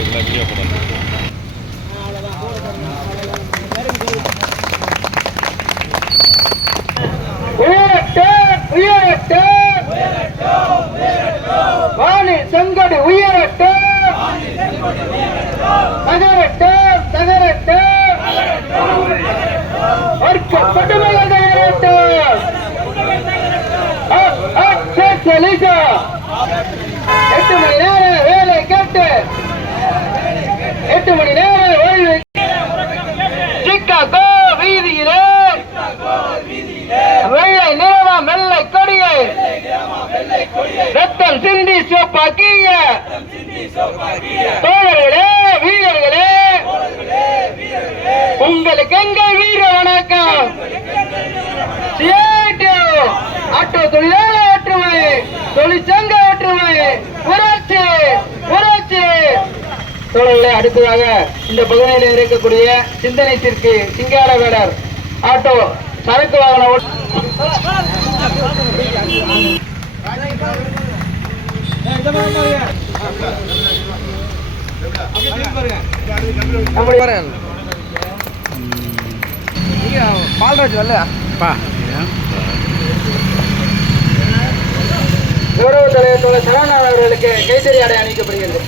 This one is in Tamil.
எல்லாம் வீடியோ போடணும் உயரட்டும் உயரட்டும் வாணி செங்கோடு உயரட்டும் தகரட்டும் தகரட்டும் வர்க்க தகரட்டும் எட்டு மணி எட்டு மணி நேரம் ஓய்வு சிக்காகோ வீதியிலே. வெள்ளை நிறமா வெள்ளை கொடியை ரத்தம் சிந்தி சோப்பாக்கிய தோழர்களே வீரர்களே. உங்களுக்கு எங்கள் வீர வணக்கம். ஆட்டோ தொழிலாளர் ஒற்றுமை தொழிற்சங்க ஒற்றுமை தோழர்களே அடுத்ததாக இந்த பகுதியில் இருக்கக்கூடிய சிந்தனை சிற்கு சிங்கார வேடர் ஆட்டோ சரக்கு வாகன பால்ராஜ் வரல கௌரவ தலைவர் தோழர் சரவணன் அவர்களுக்கு கைத்தறி அடை அணிக்கப்படுகிறது